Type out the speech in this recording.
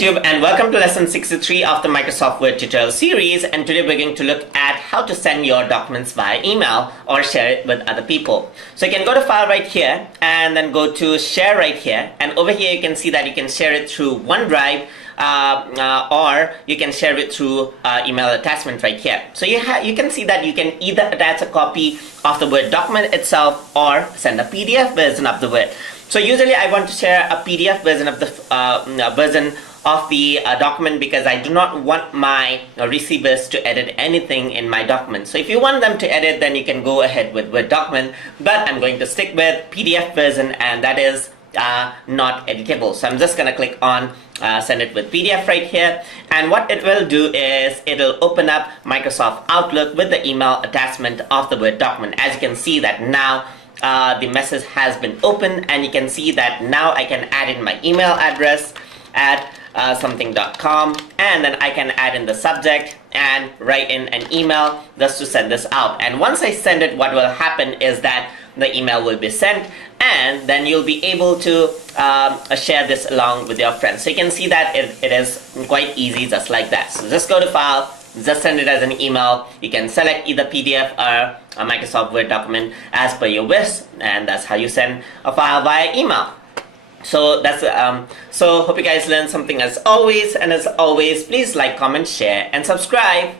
YouTube and welcome to lesson 63 of the Microsoft Word tutorial series, and today we're going to look at how to send your documents via email or share it with other people. So you can go to file right here and then go to share right here, and over here you can see that you can share it through OneDrive or you can share it through email attachment right here. So you can see that you can either attach a copy of the Word document itself or send a PDF version of the Word. So usually I want to share a PDF version of the document because I do not want my receivers to edit anything in my document. So if you want them to edit, then you can go ahead with Word document, but I'm going to stick with PDF version, and that is not editable. So I'm just going to click on send it with PDF right here, and what it will do is it'll open up Microsoft Outlook with the email attachment of the Word document. As you can see that now the message has been opened, and you can see that now I can add in my email address at something.com, and then I can add in the subject and write in an email just to send this out. And once I send it, what will happen is that the email will be sent, and then you'll be able to share this along with your friends. So you can see that it is quite easy, just like that. So just go to file, just send it as an email. You can select either PDF or a Microsoft Word document as per your wish, and that's how you send a file via email. So that's so hope you guys learned something as always, and as always, please like, comment, share, and subscribe.